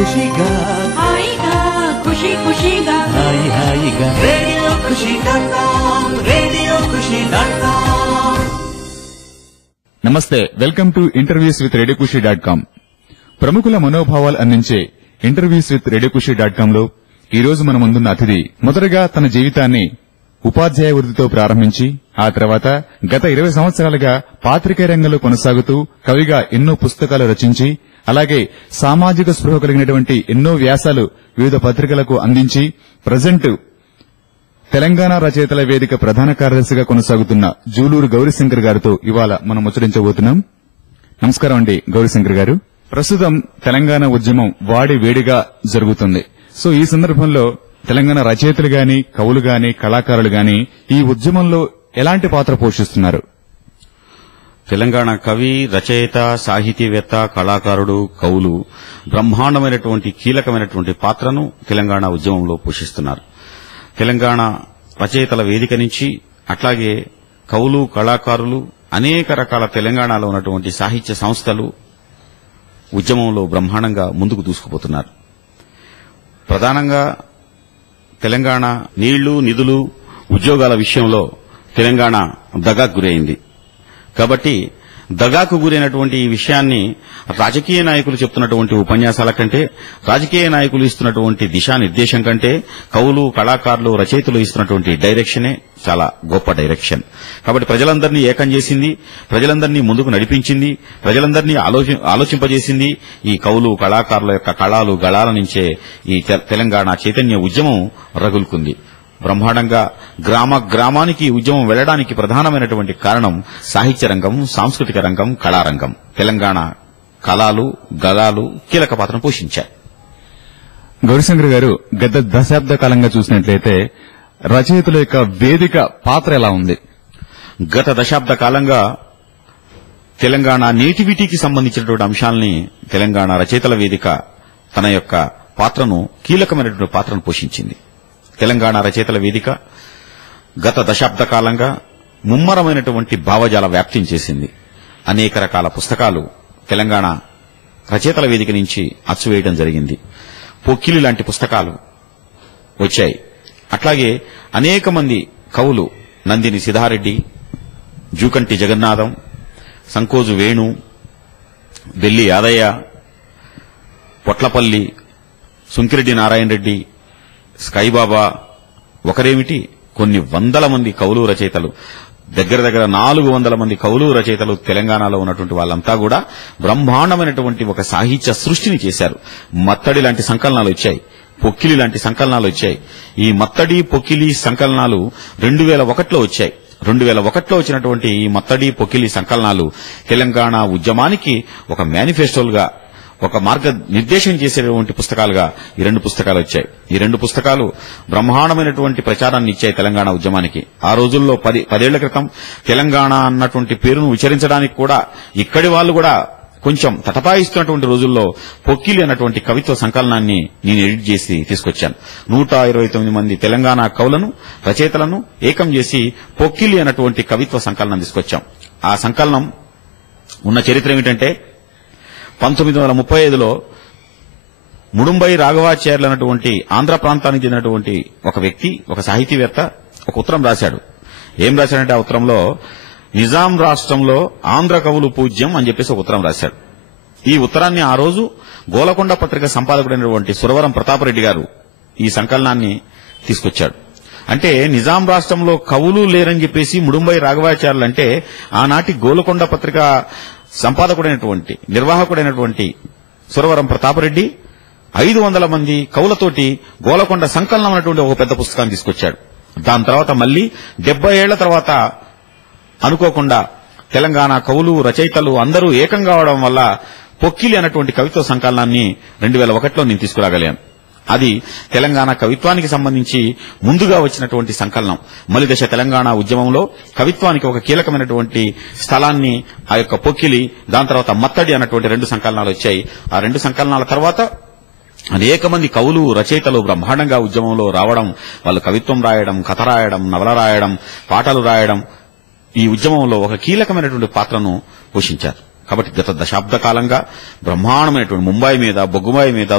ఖుషిగా హాయిగా ఖుషి ఖుషిగా హాయిగా radio ఖుషి.com radio ఖుషి.com. నమస్తే, వెల్కమ్ టు ఇంటర్వ్యూస్ విత్ రేడియోఖుషి.com. ప్రముఖుల మనోభావాలు అందించే ఇంటర్వ్యూస్ విత్ రేడియోఖుషి.com లో ఈ రోజు మన ముందున్న అతిథి మొదటగా తన జీవితాన్ని ఉపాధ్యాయ వృత్తితో ప్రారంభించి ఆ తర్వాత గత 20 సంవత్సరాలుగా పాత్రికేయ రంగంలో కొనసాగుతూ కవిగా ఎన్నో పుస్తకాలు రచించి అలాగే సామాజిక స్పృహ కలిగినటువంటి ఎన్నో వ్యాసాలు వివిధ పత్రికలకు అందించి ప్రజెంట్ తెలంగాణ రచయితల వేదిక ప్రధాన కార్యదర్శిగా కొనసాగుతున్న జూలూరు గౌరీశంకర్ గారితో ఇవాళ మనం ముచ్చరించబోతున్నాం. నమస్కారం అండి గౌరీశంకర్ గారు. ప్రస్తుతం తెలంగాణ ఉద్యమం వాడి వేడిగా జరుగుతుంది. సో ఈ సందర్భంలో తెలంగాణ రచయితలు గాని, కవులు గాని, కళాకారులు గాని ఈ ఉద్యమంలో ఎలాంటి పాత్ర పోషిస్తున్నారు? తెలంగాణ కవి, రచయిత, సాహితీవేత్త, కళాకారుడు, కవులు బ్రహ్మాండమైనటువంటి కీలకమైనటువంటి పాత్రను తెలంగాణ ఉద్యమంలో పోషిస్తున్నారు. తెలంగాణ రచయితల వేదిక నుంచి అట్లాగే కవులు, కళాకారులు, అనేక రకాల తెలంగాణలో ఉన్నటువంటి సాహిత్య సంస్థలు ఉద్యమంలో బ్రహ్మాండంగా ముందుకు దూసుకుపోతున్నారు. ప్రధానంగా తెలంగాణ నీళ్లు, నిధులు, ఉద్యోగాల విషయంలో తెలంగాణ దగాకు గురైంది. కాబట్టి దగాకు గురైనటువంటి ఈ విషయాన్ని రాజకీయ నాయకులు చెప్తున్నటువంటి ఉపన్యాసాల కంటే, రాజకీయ నాయకులు ఇస్తున్నటువంటి దిశానిర్దేశం కంటే కవులు, కళాకారులు, రచయితలు ఇస్తున్నటువంటి డైరెక్షనే చాలా గొప్ప డైరెక్షన్. కాబట్టి ప్రజలందరినీ ఏకం చేసింది, ప్రజలందరినీ ముందుకు నడిపించింది, ప్రజలందరినీ ఆలోచింపజేసింది ఈ కవులు, కళాకారుల యొక్క కళాలు, గళాల నుంచే ఈ తెలంగాణ చైతన్య ఉద్యమం రగులుకుంది. బ్రహ్మాండంగా గ్రామ గ్రామానికి ఉద్యమం వెళ్లడానికి ప్రధానమైనటువంటి కారణం సాహిత్య రంగం, సాంస్కృతిక రంగం, కళారంగం. తెలంగాణ కళాలు, గళాలు కీలక పాత్రను పోషించాయి. గౌరీశంకర్ గారు, గత దశాబ్ద కాలంగా చూసినట్లయితే రచయితల యొక్క వేదిక పాత్ర ఎలా ఉంది? గత దశాబ్ద కాలంగా తెలంగాణ నేటివిటీకి సంబంధించినటువంటి అంశాలని తెలంగాణ రచయితల వేదిక తన యొక్క పాత్రను, కీలకమైనటువంటి పాత్రను పోషించింది. తెలంగాణ రచయితల వేదిక గత దశాబ్ద కాలంగా ముమ్మరమైనటువంటి భావజాల వ్యాప్తిని చేసింది. అనేక రకాల పుస్తకాలు తెలంగాణ రచయితల వేదిక నుంచి అచ్చువేయడం జరిగింది. పొక్కిలి లాంటి పుస్తకాలు వచ్చాయి. అట్లాగే అనేక మంది కవులు, నందిని సిద్ధారెడ్డి, జూకంటి జగన్నాథం, సంకోజు వేణు, బెల్లి యాదయ్య, పొట్లపల్లి, సుంకిరెడ్డి నారాయణ రెడ్డి, స్కైబాబా, ఒకరేమిటి కొన్ని వందల మంది కవులు, రచయితలు, దగ్గర 400 మంది కవులు, రచయితలు తెలంగాణలో ఉన్నటువంటి వాళ్ళంతా కూడా బ్రహ్మాండమైనటువంటి ఒక సాహిత్య సృష్టిని చేశారు. మత్తడి లాంటి సంకలనాలు వచ్చాయి, పొక్కిలి లాంటి సంకలనాలు వచ్చాయి. ఈ మత్తడి, పొక్కిలి సంకలనాలు 2001లో వచ్చాయి. 2001లో వచ్చినటువంటి ఈ మత్తడి, పొక్కిలి సంకలనాలు తెలంగాణ ఉద్యమానికి ఒక మేనిఫెస్టోలుగా, ఒక మార్గ నిర్దేశం చేసేటువంటి పుస్తకాలుగా ఈ 2 పుస్తకాలు వచ్చాయి. ఈ 2 పుస్తకాలు బ్రహ్మాండమైనటువంటి ప్రచారాన్ని ఇచ్చాయి తెలంగాణ ఉద్యమానికి. ఆ రోజుల్లో 10 ఏళ్ల క్రితం తెలంగాణ అన్నటువంటి పేరును ఉచ్చరించడానికి కూడా ఇక్కడి వాళ్ళు కూడా కొంచెం తటపాయిస్తున్నటువంటి రోజుల్లో పొక్కిలి అన్నటువంటి కవిత్వ సంకలనాన్ని నేను ఎడిట్ చేసి తీసుకొచ్చాను. 129 మంది తెలంగాణ కవులను, రచయితలను ఏకం చేసి పొక్కిలి అన్నటువంటి కవిత్వ సంకలనం తీసుకొచ్చాం. ఆ సంకలనం ఉన్న చరిత్ర ఏమిటంటే 1935లో ముడుంబై రాఘవాచార్యులు అన్నటువంటి ఆంధ్ర ప్రాంతానికి చెందినటువంటి ఒక వ్యక్తి, ఒక సాహితీవేత్త ఒక ఉత్తరం రాశాడు. ఏం రాశాడంటే ఆ ఉత్తరంలో నిజాం రాష్ట్రంలో ఆంధ్ర కవులు పూజ్యం అని చెప్పేసి ఒక ఉత్తరం రాశాడు. ఈ ఉత్తరాన్ని ఆ రోజు గోలకొండ పత్రిక సంపాదకుడైనటువంటి సురవరం ప్రతాపరెడ్డి గారు ఈ సంకలనాన్ని తీసుకొచ్చాడు. అంటే నిజాం రాష్ట్రంలో కవులు లేరని చెప్పేసి ముడుంబై రాఘవాచార్యులు అంటే ఆనాటి గోలకొండ పత్రిక సంపాదకుడైనటువంటి, నిర్వాహకుడైనటువంటి సురవరం ప్రతాపరెడ్డి 500 మంది కవులతోటి గోలకొండ సంకలనం అనేటువంటి ఒక పెద్ద పుస్తకాన్ని తీసుకొచ్చాడు. దాని తర్వాత మళ్లీ 70 ఏళ్ల తర్వాత అనుకోకుండా తెలంగాణ కవులు, రచయితలు అందరూ ఏకం కావడం వల్ల పొక్కిలి అన్నటువంటి కవిత్వ సంకలనాన్ని 2001లో నేను తీసుకురాగలిగాను. అది తెలంగాణ కవిత్వానికి సంబంధించి ముందుగా వచ్చినటువంటి సంకలనం. మలిదశ తెలంగాణ ఉద్యమంలో కవిత్వానికి ఒక కీలకమైనటువంటి స్థలాన్ని ఆ యొక్క పొక్కిలి, దాని తర్వాత మత్తడి అన్నటువంటి 2 సంకలనాలు వచ్చాయి. ఆ 2 సంకలనాల తర్వాత అనేక మంది కవులు, రచయితలు బ్రహ్మాండంగా ఉద్యమంలో రావడం, వాళ్ళు కవిత్వం రాయడం, కథ రాయడం, నవల రాయడం, పాటలు రాయడం ఈ ఉద్యమంలో ఒక కీలకమైనటువంటి పాత్రను పోషించారు. కాబట్టి గత దశాబ్ద కాలంగా బ్రహ్మాండమైనటువంటి ముంబై మీద, బొగ్గుబాయి మీద,